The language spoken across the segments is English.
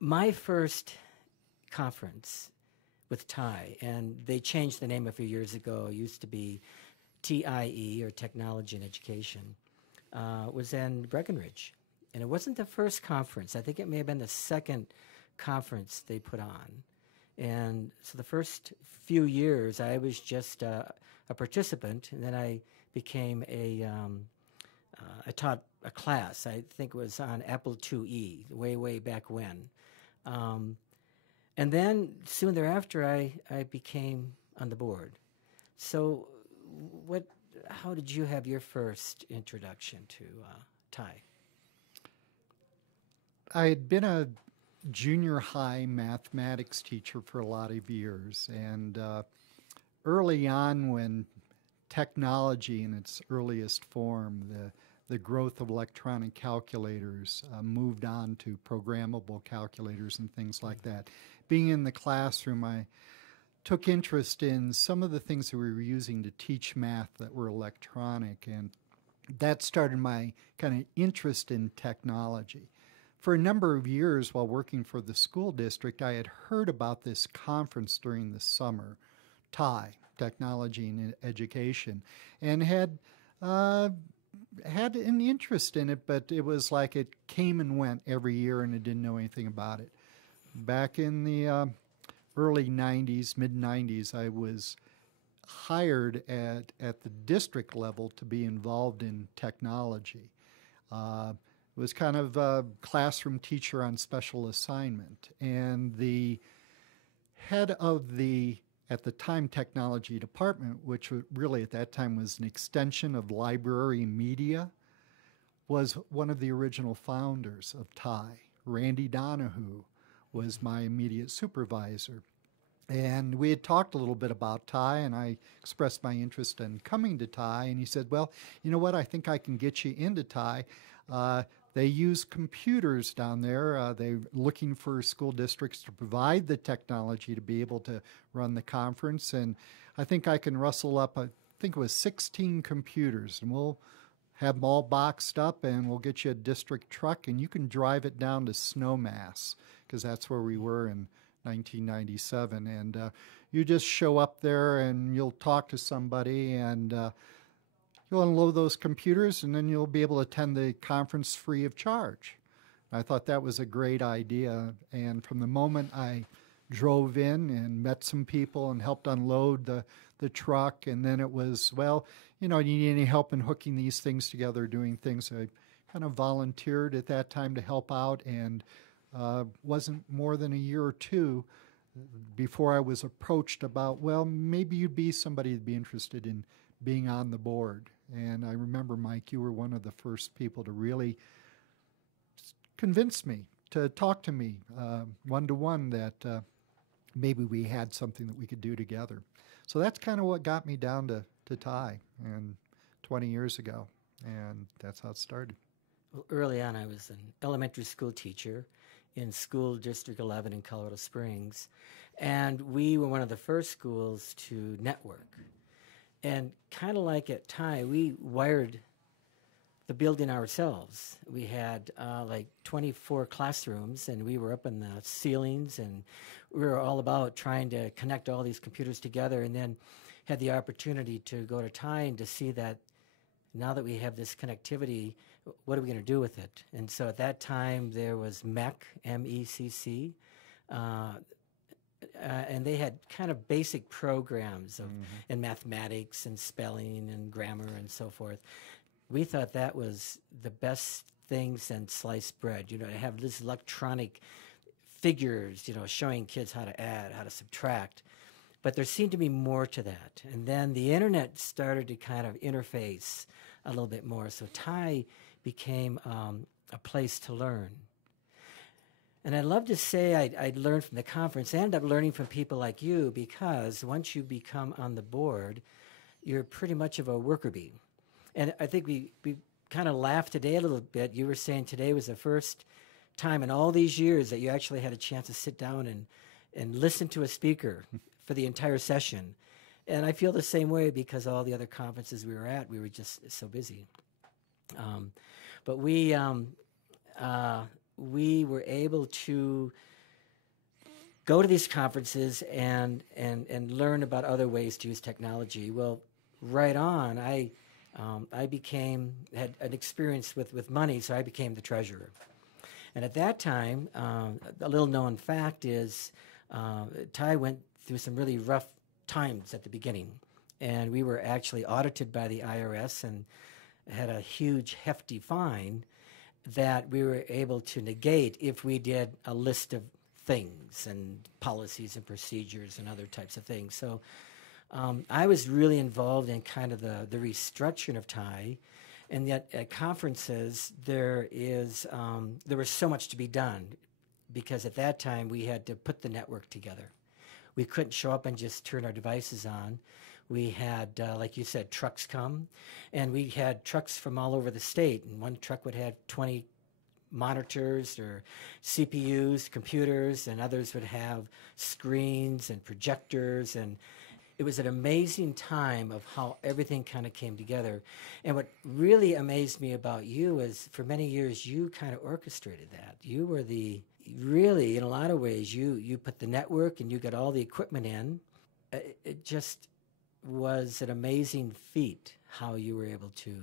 My first conference with TIE, and they changed the name a few years ago. It used to be TIE, or Technology and Education, was in Breckenridge. And it wasn't the first conference. I think it may have been the second conference they put on. And so the first few years, I was just a participant, and then I became I taught a class. I think it was on Apple IIe, way back when. And then soon thereafter, I became on the board. So how did you have your first introduction to TIE? I had been a junior high mathematics teacher for a lot of years, and early on, when technology in its earliest form, the growth of electronic calculators, moved on to programmable calculators and things like that. Being in the classroom, I took interest in some of the things that we were using to teach math that were electronic, and that started my kind of interest in technology. For a number of years while working for the school district, I had heard about this conference during the summer, TIE, Technology and Education, and had an interest in it, but it was like it came and went every year and I didn't know anything about it. Back in the early 90s, mid-90s, I was hired at the district level to be involved in technology. Was kind of a classroom teacher on special assignment. And the head of the, at the time, technology department, which really at that time was an extension of library media, was one of the original founders of TIE. Randy Donahue was my immediate supervisor. And we had talked a little bit about TIE, and I expressed my interest in coming to TIE, and he said, well, you know what, I think I can get you into TIE. They use computers down there. They're looking for school districts to provide the technology to be able to run the conference. And I think I can rustle up, I think it was 16 computers, and we'll have them all boxed up, and we'll get you a district truck, and you can drive it down to Snowmass, because that's where we were in 1997. And you just show up there, and you'll talk to somebody, and you'll unload those computers, and then you'll be able to attend the conference free of charge. I thought that was a great idea, and from the moment I drove in and met some people and helped unload the truck, and then it was, well, you know, you need any help in hooking these things together, doing things. I kind of volunteered at that time to help out, and wasn't more than a year or two before I was approached about, well, maybe you'd be somebody who'd be interested in being on the board. And I remember, Mike, you were one of the first people to really convince me, to talk to me one-to-one, that maybe we had something that we could do together. So that's kind of what got me down to TIE, and 20 years ago, and that's how it started. Well, early on, I was an elementary school teacher in School District 11 in Colorado Springs, and we were one of the first schools to network. And kind of like at TIE, we wired the building ourselves. We had like 24 classrooms, and we were up in the ceilings, and we were all about trying to connect all these computers together, and then had the opportunity to go to TIE and to see that now that we have this connectivity, what are we going to do with it? And so at that time, there was MECC, M-E-C-C, and they had kind of basic programs of, in mathematics and spelling and grammar and so forth. We thought that was the best thing since sliced bread, you know, to have this electronic figures, you know, showing kids how to add, how to subtract. But there seemed to be more to that. And then the internet started to kind of interface a little bit more. So TIE became a place to learn. And I'd love to say I'd learned from the conference, end up learning from people like you, because once you become on the board, you're pretty much of a worker bee. And I think we kind of laughed today a little bit. You were saying today was the first time in all these years that you actually had a chance to sit down and listen to a speaker for the entire session. And I feel the same way because all the other conferences we were at, we were just so busy. But we we were able to go to these conferences and learn about other ways to use technology. Well, right on, I had an experience with money, so I became the treasurer. And at that time, a little known fact is Ty went through some really rough times at the beginning. And we were actually audited by the IRS and had a huge, hefty fine that we were able to negate if we did a list of things and policies and procedures and other types of things. So I was really involved in kind of the restructuring of Ty. And yet at conferences, there was so much to be done, because at that time we had to put the network together. We couldn't show up and just turn our devices on. We had, like you said, trucks come, and we had trucks from all over the state. And one truck would have 20 monitors or CPUs, computers, and others would have screens and projectors. And it was an amazing time of how everything kind of came together. And what really amazed me about you is for many years you kind of orchestrated that. You were really, in a lot of ways, you put the network and you got all the equipment in. It just was an amazing feat how you were able to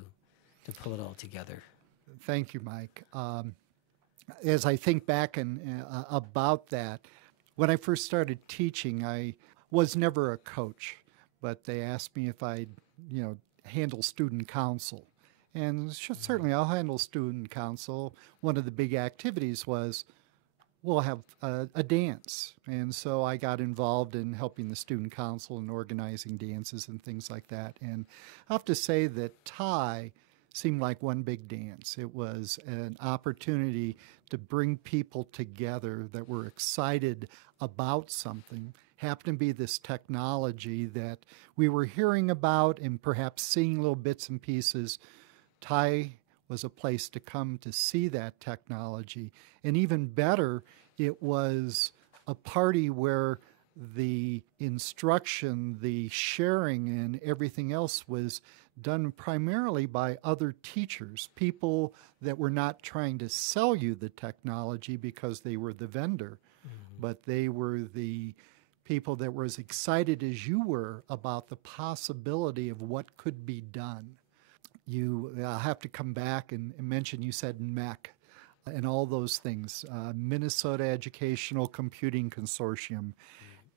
pull it all together. Thank you, Mike. As I think back about that, when I first started teaching, I was never a coach, but they asked me if I'd, handle student council. And certainly I'll handle student council. One of the big activities was we'll have a dance. And so I got involved in helping the student council and organizing dances and things like that. And I have to say that Ty seemed like one big dance. It was an opportunity to bring people together that were excited about something. Happened to be this technology that we were hearing about and perhaps seeing little bits and pieces. Ty was a place to come to see that technology. And even better, it was a party where the instruction, the sharing, and everything else was done primarily by other teachers, people that were not trying to sell you the technology because they were the vendor, but they were the people that were as excited as you were about the possibility of what could be done. You have to come back and mention, you said MEC and all those things, Minnesota Educational Computing Consortium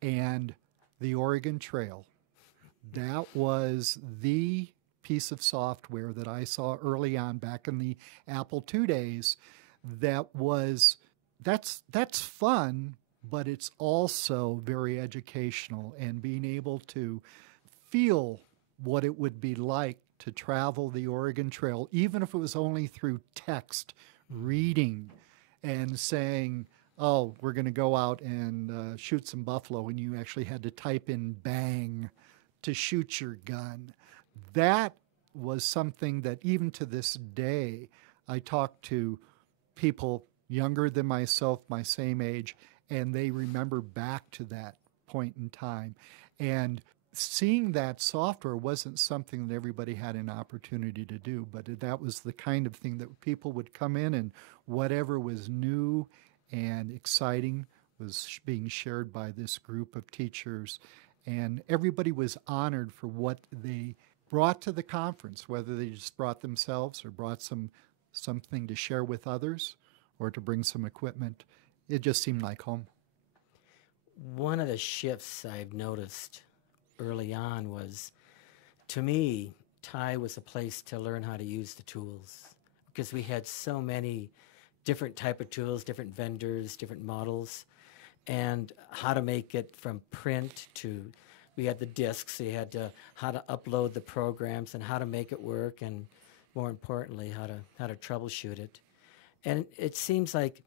and the Oregon Trail. That was the piece of software that I saw early on back in the Apple II days that's fun, but it's also very educational, and being able to feel what it would be like to travel the Oregon Trail, even if it was only through text, reading and saying, oh, we're going to go out and shoot some buffalo, and you actually had to type in bang to shoot your gun. That was something that even to this day, I talk to people younger than myself, my same age, and they remember back to that point in time. And seeing that software wasn't something that everybody had an opportunity to do, but that was the kind of thing that people would come in, and whatever was new and exciting was being shared by this group of teachers. And everybody was honored for what they brought to the conference, whether they just brought themselves or brought something to share with others or to bring some equipment. It just seemed like home. One of the shifts I've noticed early on was, to me, Ty was a place to learn how to use the tools, because we had so many different type of tools, different vendors, different models, and how to make it from print to, we had the discs, so you had to, how to upload the programs and how to make it work, and more importantly, how to troubleshoot it. And it seems like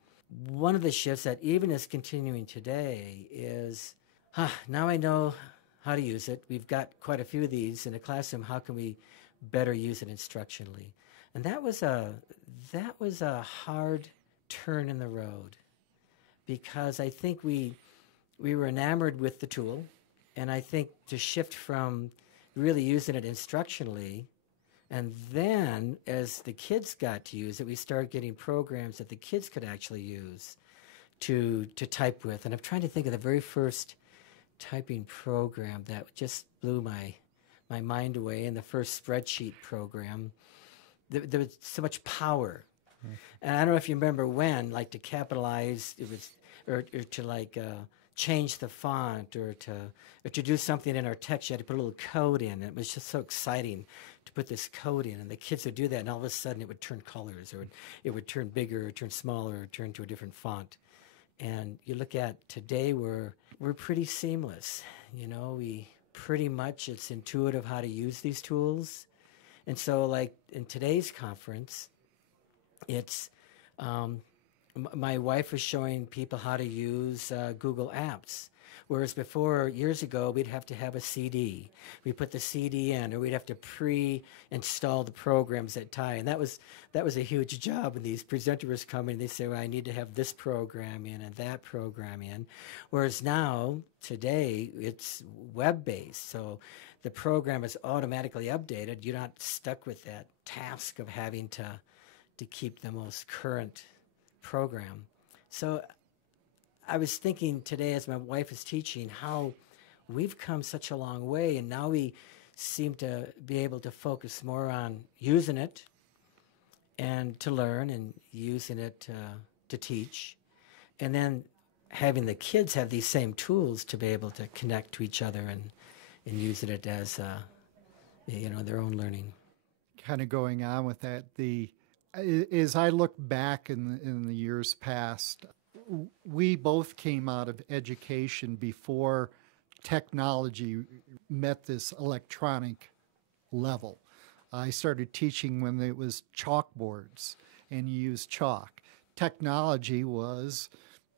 one of the shifts that even is continuing today is, now I know how to use it. We've got quite a few of these in a classroom. How can we better use it instructionally? And that was a hard turn in the road, because I think we were enamored with the tool, and I think to shift from really using it instructionally And then as the kids got to use it, we started getting programs that the kids could actually use to type with. And I'm trying to think of the very first typing program that just blew my mind away, and the first spreadsheet program. There was so much power. And I don't know if you remember when, like to capitalize, it was, or to like change the font, or to do something in our text, you had to put a little code in. It was just so exciting to put this code in, and the kids would do that, and all of a sudden it would turn colors, or it would turn bigger, or turn smaller, or turn to a different font. And you look at today, we're pretty seamless. You know, we pretty much, it's intuitive how to use these tools. And so like in today's conference, it's my wife was showing people how to use Google Apps, whereas before, years ago, we'd have to have a CD. We put the CD in, or we'd have to pre-install the programs that tie. And that was a huge job. And these presenters come in, they say, well, I need to have this program in and that program in. Whereas now, today, it's web-based. So the program is automatically updated. You're not stuck with that task of having to keep the most current program. So I was thinking today, as my wife is teaching, how we've come such a long way, and now we seem to be able to focus more on using it and to learn, and using it to teach, and then having the kids have these same tools to be able to connect to each other and using it as their own learning. Kind of going on with that, as I look back in the years past, we both came out of education before technology met this electronic level. I started teaching when it was chalkboards and you used chalk. Technology was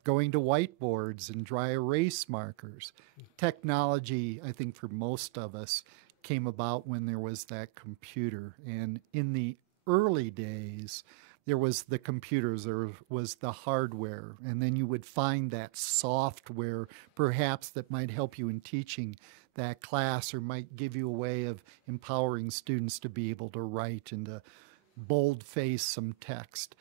going to whiteboards and dry erase markers. Technology, I think for most of us, came about when there was that computer. And in the early days, there was the computers, there was the hardware, and then you would find that software perhaps that might help you in teaching that class, or might give you a way of empowering students to be able to write and to boldface some text.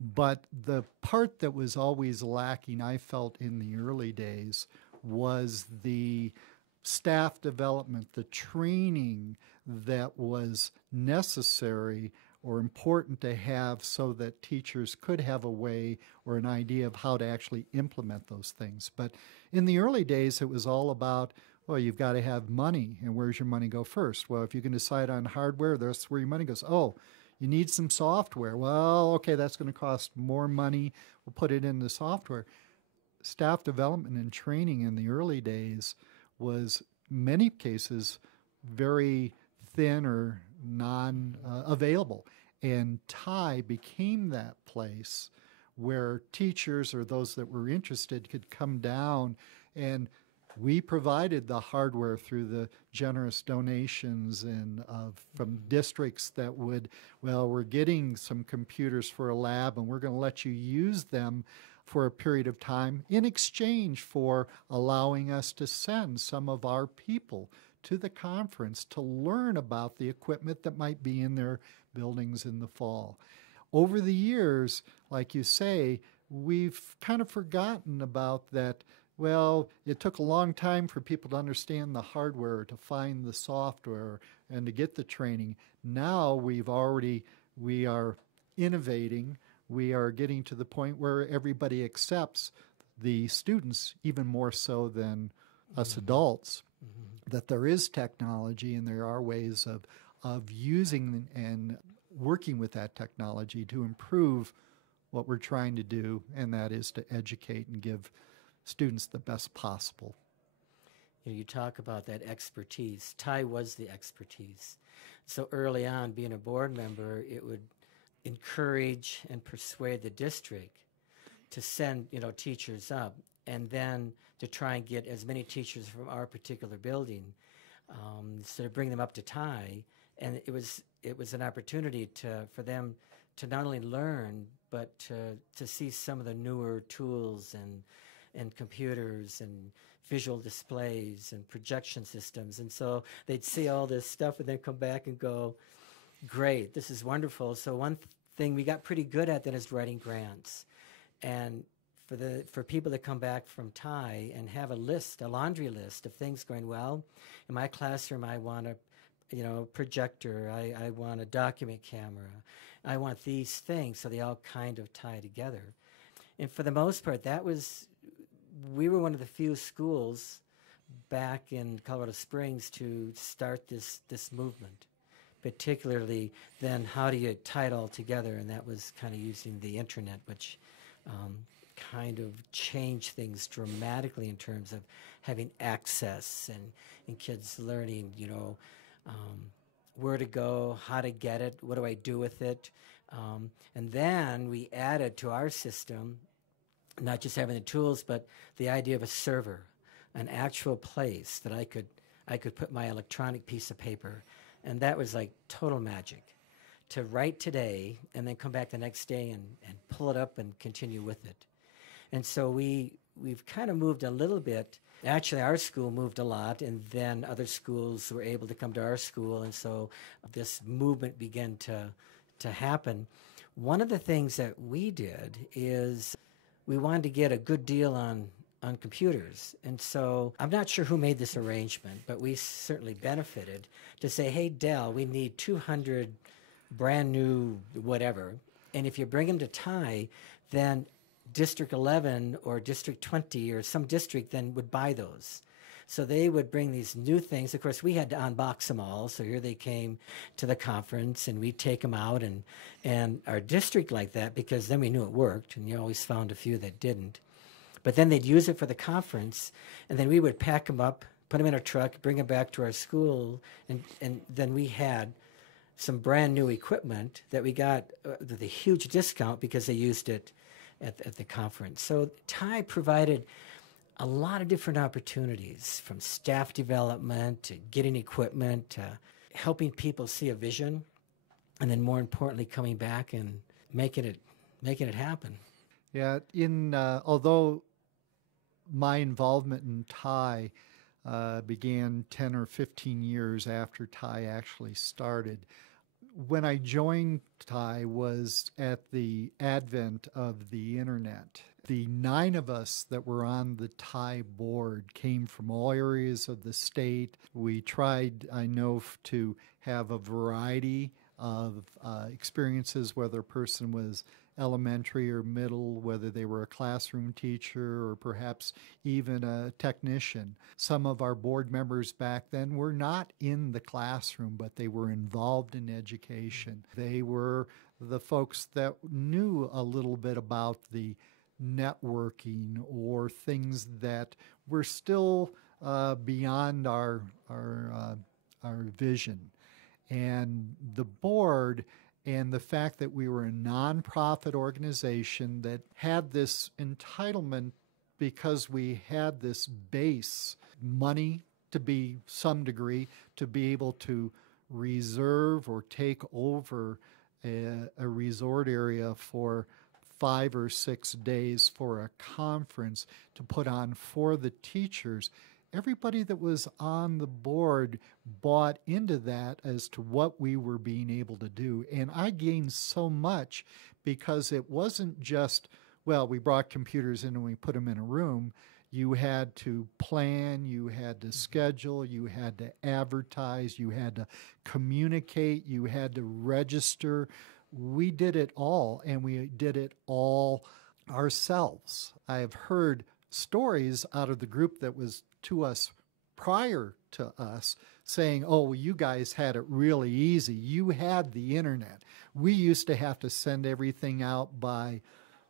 But the part that was always lacking, I felt, in the early days was the staff development, the training that was necessary or important to have so that teachers could have a way or an idea of how to actually implement those things. But in the early days, it was all about, well, you've got to have money, and where's your money go first? Well, if you can decide on hardware, that's where your money goes. Oh, you need some software. Well, okay, that's going to cost more money. We'll put it in the software. Staff development and training in the early days was, in many cases, very thin or non-available. And TIE became that place where teachers or those that were interested could come down, and we provided the hardware through the generous donations and from districts that would, well, we're getting some computers for a lab and we're going to let you use them for a period of time in exchange for allowing us to send some of our people to the conference to learn about the equipment that might be in their buildings in the fall. Over the years, like you say, we've kind of forgotten about that. Well, it took a long time for people to understand the hardware, to find the software, and to get the training. Now we are innovating. We are getting to the point where everybody accepts, the students even more so than us adults, that there is technology and there are ways of using and working with that technology to improve what we're trying to do, and that is to educate and give students the best possible. You talk about that expertise. Ty was the expertise. So early on, being a board member, it would encourage and persuade the district to send, teachers up, and then to try and get as many teachers from our particular building, so to bring them up to Ty. And it was an opportunity for them to not only learn, but to see some of the newer tools and computers and visual displays and projection systems. And so they'd see all this stuff and then come back and go, Great. This is wonderful. So one thing we got pretty good at then is writing grants. And for people that come back from Thai and have a laundry list of things going well. In my classroom, I want a projector. I want a document camera. I want these things, so they all kind of tie together. And for the most part, we were one of the few schools back in Colorado Springs to start this movement. Particularly then, how do you tie it all together? And that was kind of using the internet, which kind of changed things dramatically in terms of having access and kids learning, where to go, how to get it, what do I do with it. And then we added to our system, not just having the tools, but the idea of a server, an actual place that I could put my electronic piece of paper. And that was like total magic, to write today and then come back the next day and pull it up and continue with it. And so we've kind of moved a little bit. Actually, our school moved a lot, and then other schools were able to come to our school, and so this movement began to happen. One of the things that we did is we wanted to get a good deal on computers. And so I'm not sure who made this arrangement, but we certainly benefited to say, hey, Dell, we need 200 brand new whatever. And if you bring them to Thai, then District 11 or District 20 or some district then would buy those. So they would bring these new things. Of course, we had to unbox them all. So here they came to the conference, and we'd take them out. And our district liked that because then we knew it worked, and you always found a few that didn't. But then they'd use it for the conference, and then we would pack them up, put them in a truck, bring them back to our school, and then we had some brand new equipment that we got with a huge discount because they used it at the conference. So Thai provided a lot of different opportunities, from staff development to getting equipment to helping people see a vision, and then more importantly, coming back and making it happen. Yeah, although my involvement in Thai began 10 or 15 years after Thai actually started, when I joined Thai was at the advent of the internet. The 9 of us that were on the Thai board came from all areas of the state. We tried, I know, to have a variety of experiences, whether a person was elementary or middle, whether they were a classroom teacher or perhaps even a technician. Some of our board members back then were not in the classroom, but they were involved in education. They were the folks that knew a little bit about the networking or things that were still beyond our vision. And the board, and the fact that we were a nonprofit organization that had this entitlement because we had this base money to be some degree to be able to reserve or take over a resort area for 5 or 6 days for a conference to put on for the teachers. Everybody that was on the board bought into that as to what we were being able to do. And I gained so much because it wasn't just, well, we brought computers in and we put them in a room. You had to plan, you had to schedule, you had to advertise, you had to communicate, you had to register. We did it all, and we did it all ourselves. I have heard stories out of the group that was to us prior to us saying, oh, well, you guys had it really easy. You had the internet. We used to have to send everything out by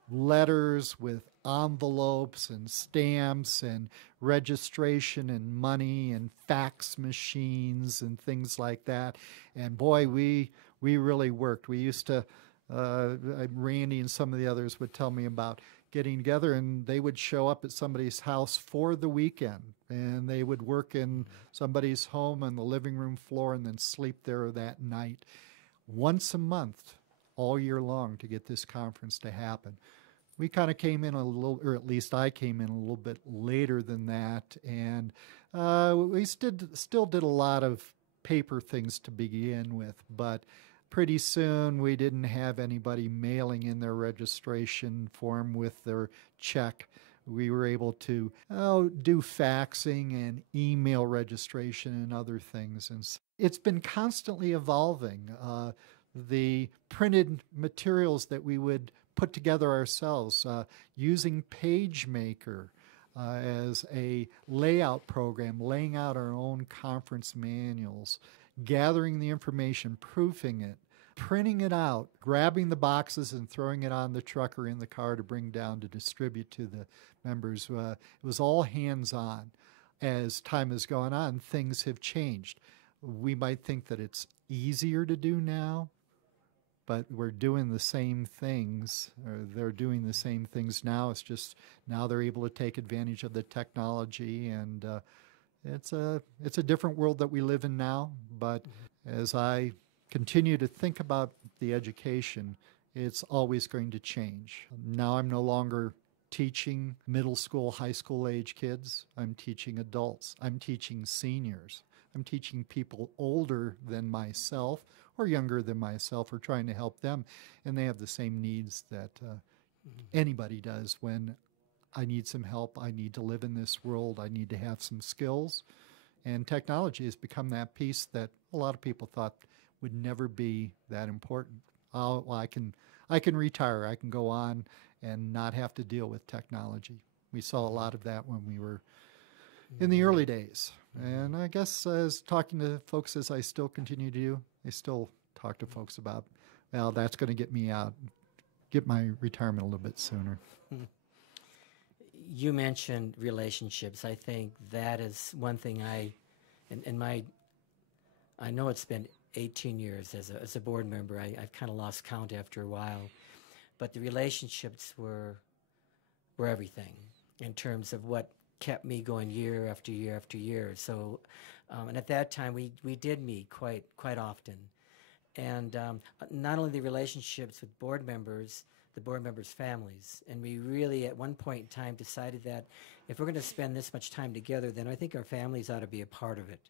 letters with envelopes and stamps and registration and money and fax machines and things like that. And boy, we really worked. We used to, Randy and some of the others would tell me about getting together, and they would show up at somebody's house for the weekend, and they would work in somebody's home on the living room floor and then sleep there that night once a month all year long to get this conference to happen. We kind of came in a little, or at least I came in a little bit later than that, and we still did a lot of paper things to begin with, but pretty soon we didn't have anybody mailing in their registration form with their check. We were able to do faxing and email registration and other things. And it's been constantly evolving. The printed materials that we would put together ourselves, using PageMaker as a layout program, laying out our own conference manuals, gathering the information, proofing it, printing it out, grabbing the boxes and throwing it on the truck or in the car to bring down to distribute to the members. It was all hands-on. As time has gone on, things have changed. We might think that it's easier to do now, but we're doing the same things, or they're doing the same things now. It's just now they're able to take advantage of the technology, and it's a different world that we live in now. But as I continue to think about the education, it's always going to change. Now I'm no longer teaching middle school, high school age kids. I'm teaching adults. I'm teaching seniors. I'm teaching people older than myself or younger than myself, or trying to help them. And they have the same needs that anybody does. When I need some help, I need to live in this world, I need to have some skills. And technology has become that piece that a lot of people thought would never be that important. I can retire. I can go on and not have to deal with technology. We saw a lot of that when we were in the early days. And I guess as talking to folks, as I still continue to do, I still talk to folks about, well, that's going to get me out, get my retirement a little bit sooner. You mentioned relationships. I think that is one thing I know it's been 18 years as a board member. I've kind of lost count after a while. But the relationships were everything in terms of what kept me going year after year after year. So, and at that time, we did meet quite often. And not only the relationships with board members, the board members' families. And we really, at one point in time, decided that if we're going to spend this much time together, then I think our families ought to be a part of it.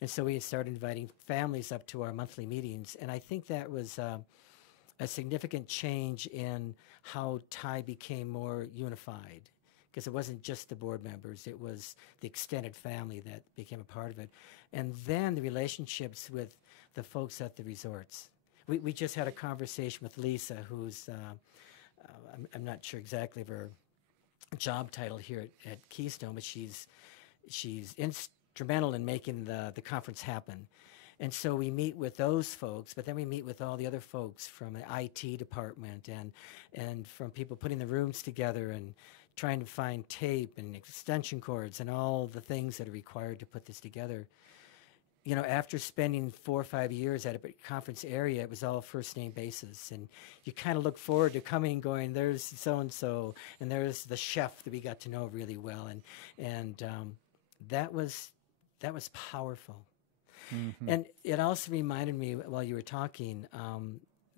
And so we started inviting families up to our monthly meetings. And I think that was a significant change in how Thai became more unified, because it wasn't just the board members, it was the extended family that became a part of it. And then the relationships with the folks at the resorts. We just had a conversation with Lisa, who's, I'm not sure exactly of her job title here at Keystone, but she's instrumental in making the conference happen. And so we meet with those folks, but then we meet with all the other folks from the IT department and from people putting the rooms together and trying to find tape and extension cords and all the things that are required to put this together. You know, after spending 4 or 5 years at a conference area, it was all first name basis. And you kind of look forward to coming and going, there's so-and-so, and there's the chef that we got to know really well. And that was powerful. Mm-hmm. And it also reminded me, while you were talking,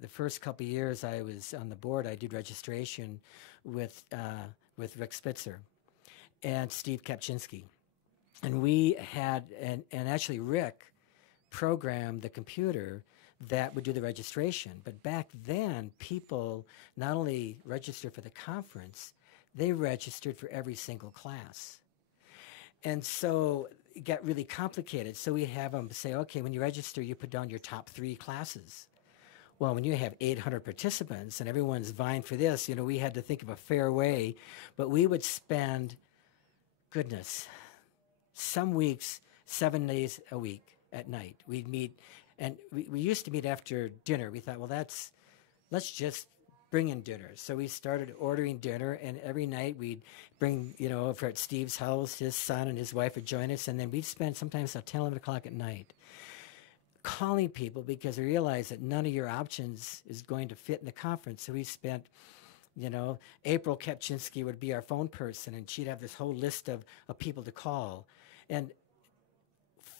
the first couple of years I was on the board, I did registration with Rick Spitzer and Steve Kapczynski. And we had, and actually Rick programmed the computer that would do the registration. But back then, people not only registered for the conference, they registered for every single class. And so it got really complicated. So we have them say, okay, when you register, you put down your top 3 classes. Well, when you have 800 participants and everyone's vying for this, you know, we had to think of a fair way. But we would spend, goodness, some weeks, 7 days a week at night. We'd meet, and we used to meet after dinner. We thought, well, let's just bring in dinner. So we started ordering dinner, and every night we'd bring, you know, if we're at Steve's house, his son and his wife would join us, and then we'd spend sometimes till 10, 11 o'clock at night calling people, because we realized that none of your options is going to fit in the conference. So we spent, you know, April Kapczynski would be our phone person, and she'd have this whole list of people to call. And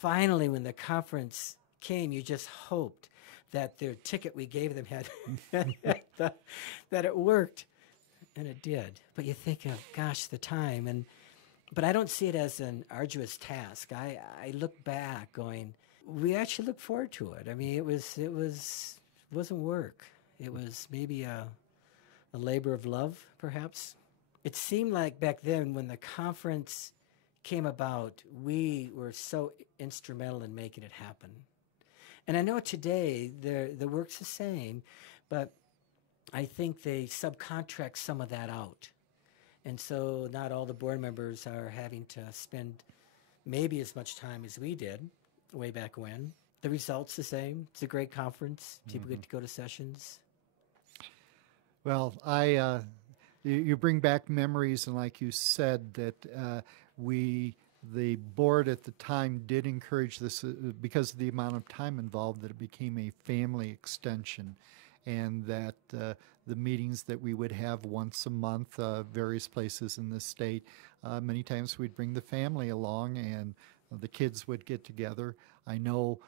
finally, when the conference came, you just hoped that the ticket we gave them had that it worked, and it did. But you think of, gosh, the time, but I don't see it as an arduous task. I look back, going, we actually look forward to it. I mean, it was It wasn't work. It was maybe a labor of love, perhaps. It seemed like back then when the conference came about, we were so instrumental in making it happen. And I know today the work's the same, but I think they subcontract some of that out. And so not all the board members are having to spend maybe as much time as we did way back when. The result's the same. It's a great conference. People get to go to sessions. Well, you bring back memories, and like you said, that the board at the time did encourage this because of the amount of time involved, that it became a family extension, and that the meetings that we would have once a month, various places in the state, many times we'd bring the family along, and the kids would get together. I know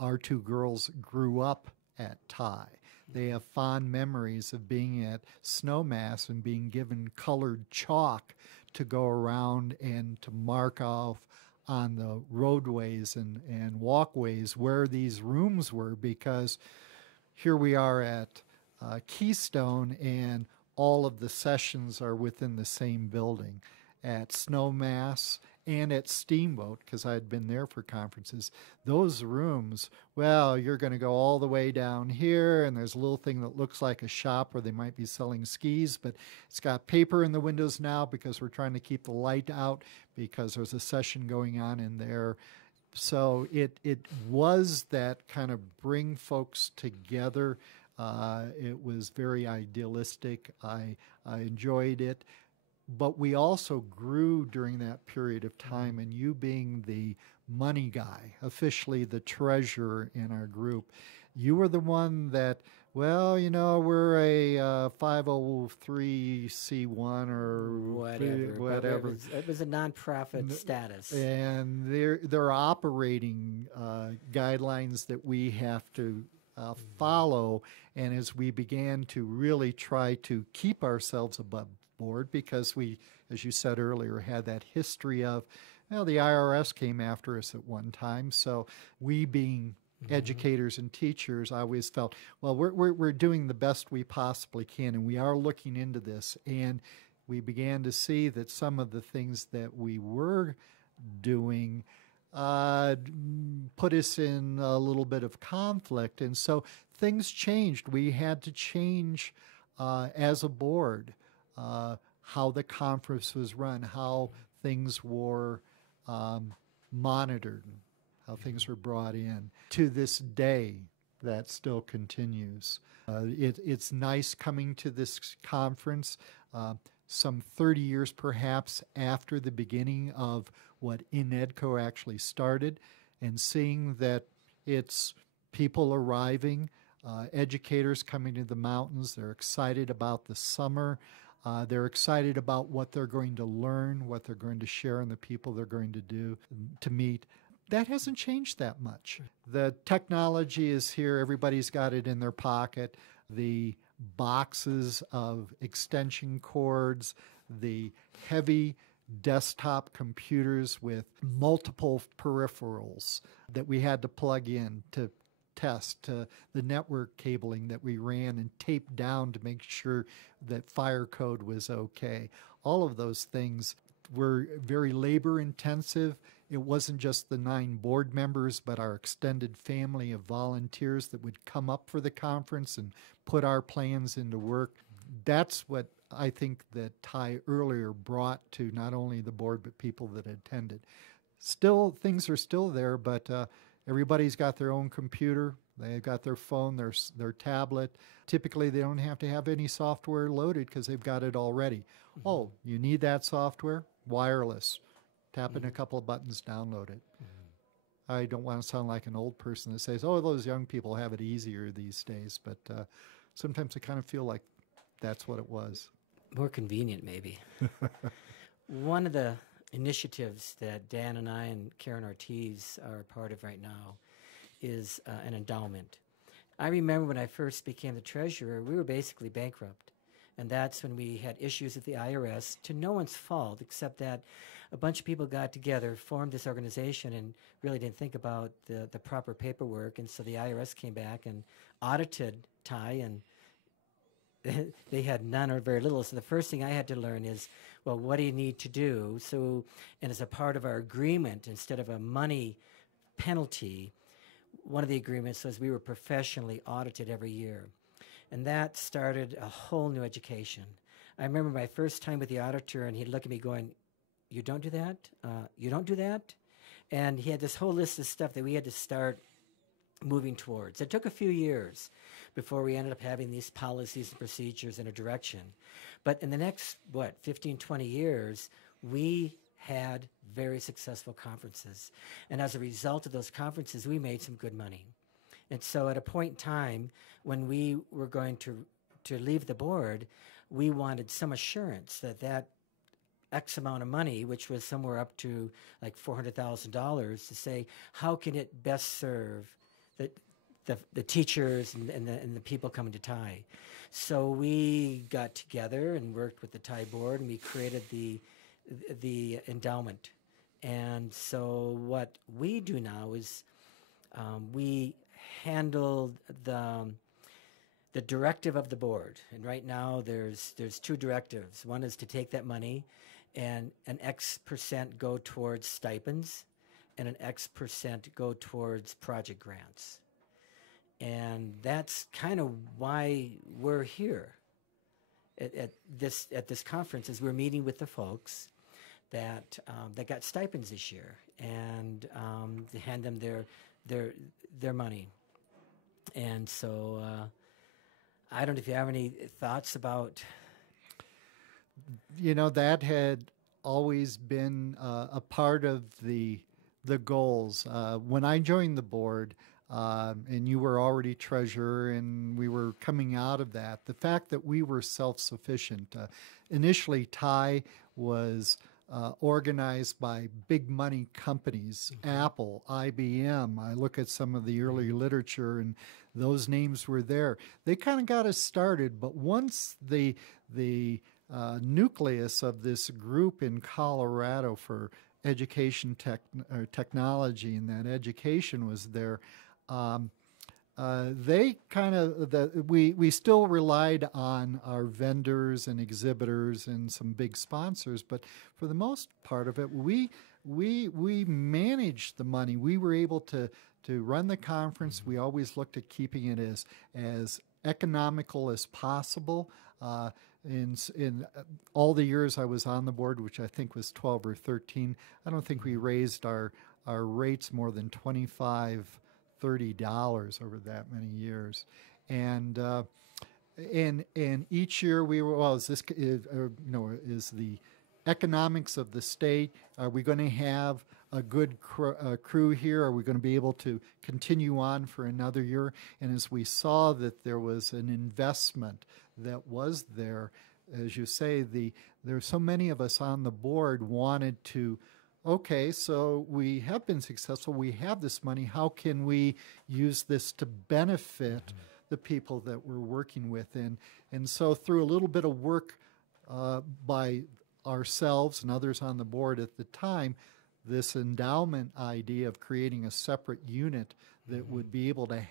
our two girls grew up at Thai. They have fond memories of being at Snowmass and being given colored chalk to go around and to mark off on the roadways and walkways where these rooms were, because here we are at Keystone and all of the sessions are within the same building. At Snowmass and at Steamboat, because I had been there for conferences, those rooms, well, you're going to go all the way down here, and there's a little thing that looks like a shop where they might be selling skis, but it's got paper in the windows now because we're trying to keep the light out because there's a session going on in there. So it was that kind of bring folks together. It was very idealistic. I enjoyed it. But we also grew during that period of time, and you being the money guy, officially the treasurer in our group, you were the one that, well, you know, we're a 503c1 or whatever. It was a nonprofit status. And there are operating guidelines that we have to follow. And as we began to really try to keep ourselves above board, because we, as you said earlier, had that history of, well, the IRS came after us at one time. So we being educators and teachers, I always felt, well, we're doing the best we possibly can, and we are looking into this. And we began to see that some of the things that we were doing put us in a little bit of conflict. And so things changed. We had to change as a board how the conference was run, how things were monitored, how things were brought in. To this day, that still continues. It's nice coming to this conference some 30 years perhaps after the beginning of what INEDCO actually started, and seeing that it's people arriving, educators coming to the mountains. They're excited about the summer. They're excited about what they're going to learn, what they're going to share, and the people they're going to meet. That hasn't changed that much. The technology is here. Everybody's got it in their pocket. The boxes of extension cords, the heavy desktop computers with multiple peripherals that we had to plug in to test, the network cabling that we ran and taped down to make sure that fire code was okay. All of those things were very labor intensive. It wasn't just the 9 board members, but our extended family of volunteers that would come up for the conference and put our plans into work. That's what I think that Ty earlier brought to not only the board, but people that attended. Still, things are still there, but everybody's got their own computer. They've got their phone, their tablet. Typically, they don't have to have any software loaded because they've got it already. Oh, you need that software? Wireless. Tap in a couple of buttons, download it. I don't want to sound like an old person that says, oh, those young people have it easier these days. But sometimes I kind of feel like that's what it was. More convenient, maybe. One of the initiatives that Dan and I and Karen Ortiz are part of right now is an endowment. I remember when I first became the treasurer, we were basically bankrupt. And that's when we had issues with the IRS, to no one's fault, except that a bunch of people got together, formed this organization, and really didn't think about the proper paperwork. And so the IRS came back and audited Ty, and they had none or very little. So the first thing I had to learn is, well, what do you need to do? So, and as a part of our agreement, instead of a money penalty, one of the agreements was we were professionally audited every year. And that started a whole new education. I remember my first time with the auditor, and he'd look at me going, you don't do that? You don't do that? And he had this whole list of stuff that we had to start moving towards. It took a few years before we ended up having these policies and procedures and a direction. But in the next, 15, 20 years, we had very successful conferences. And as a result of those conferences, we made some good money. And so at a point in time when we were going to leave the board, we wanted some assurance that that X amount of money, which was somewhere up to like $400,000, to say, how can it best serve the teachers and the people coming to Thai? So we got together and worked with the Thai board, and we created the endowment. And so what we do now is we handle the directive of the board. And right now there's two directives. One is to take that money and an X percent go towards stipends and an X percent go towards project grants. And that's kind of why we're here at this conference, is we're meeting with the folks that got stipends this year, and to hand them their money. And so I don't know if you have any thoughts about. That had always been a part of the goals. When I joined the board, and you were already treasurer, and we were coming out of that, the fact that we were self-sufficient. Initially, Thai was organized by big money companies, Apple, IBM. I look at some of the early literature, and those names were there. They kind of got us started, but once the nucleus of this group in Colorado for education technology, and that education was there, they kind of, we still relied on our vendors and exhibitors and some big sponsors, but for the most part of it, we managed the money. We were able to run the conference. We always looked at keeping it as economical as possible. In all the years I was on the board, which I think was 12 or 13, I don't think we raised our rates more than $25-$30 over that many years. And each year we were, is the economics of the state, are we going to have a good crew here? Are we going to be able to continue on for another year? And as we saw that there was an investment that was there, as you say, there are so many of us on the board wanted to, okay, so we have been successful, we have this money, how can we use this to benefit the people that we're working with? And so through a little bit of work by ourselves and others on the board at the time, this endowment idea of creating a separate unit that would be able to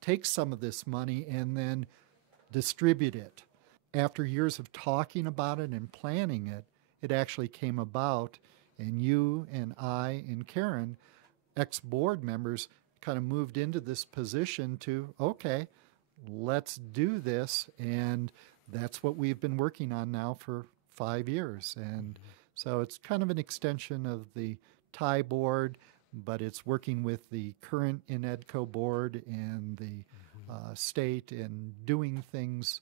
take some of this money and then distribute it. After years of talking about it and planning it, it actually came about, and you and I and Karen, ex-board members, kind of moved into this position to, okay, let's do this, and that's what we've been working on now for 5 years. And so it's kind of an extension of the Thai board, but it's working with the current INEDCO board and the state, and doing things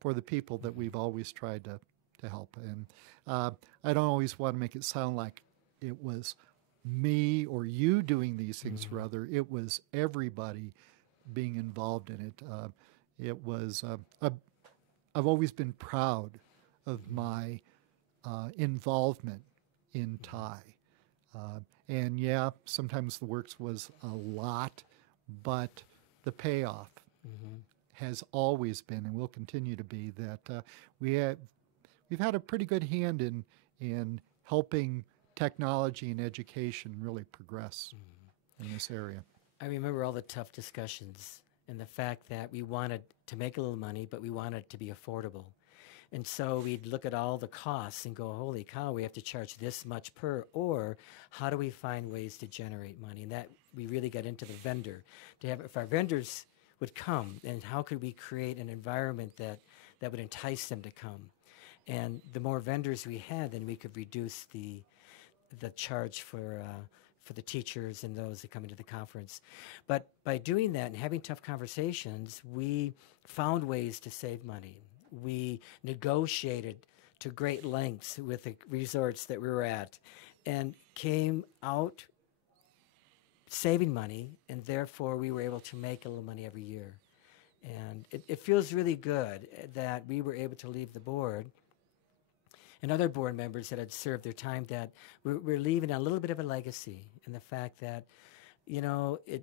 for the people that we've always tried to help. And I don't always want to make it sound like it was me or you doing these things for other. It was everybody being involved in it. It was, I've always been proud of my involvement in Thai. And yeah, sometimes the works was a lot, but the payoff has always been and will continue to be that we've had a pretty good hand in helping technology and education really progress in this area. I remember all the tough discussions and the fact that we wanted to make a little money, but we wanted it to be affordable. And so we'd look at all the costs and go, holy cow, we have to charge this much per, or how do we find ways to generate money? And that we really got into the vendor. To have, if our vendors would come, and how could we create an environment that would entice them to come? And the more vendors we had, then we could reduce the charge for the teachers and those that come into the conference. But by doing that and having tough conversations, we found ways to save money. We negotiated to great lengths with the resorts that we were at and came out saving money, and therefore we were able to make a little money every year. And it feels really good that we were able to leave the board and other board members that had served their time, that we're leaving a little bit of a legacy in the fact that, you know, it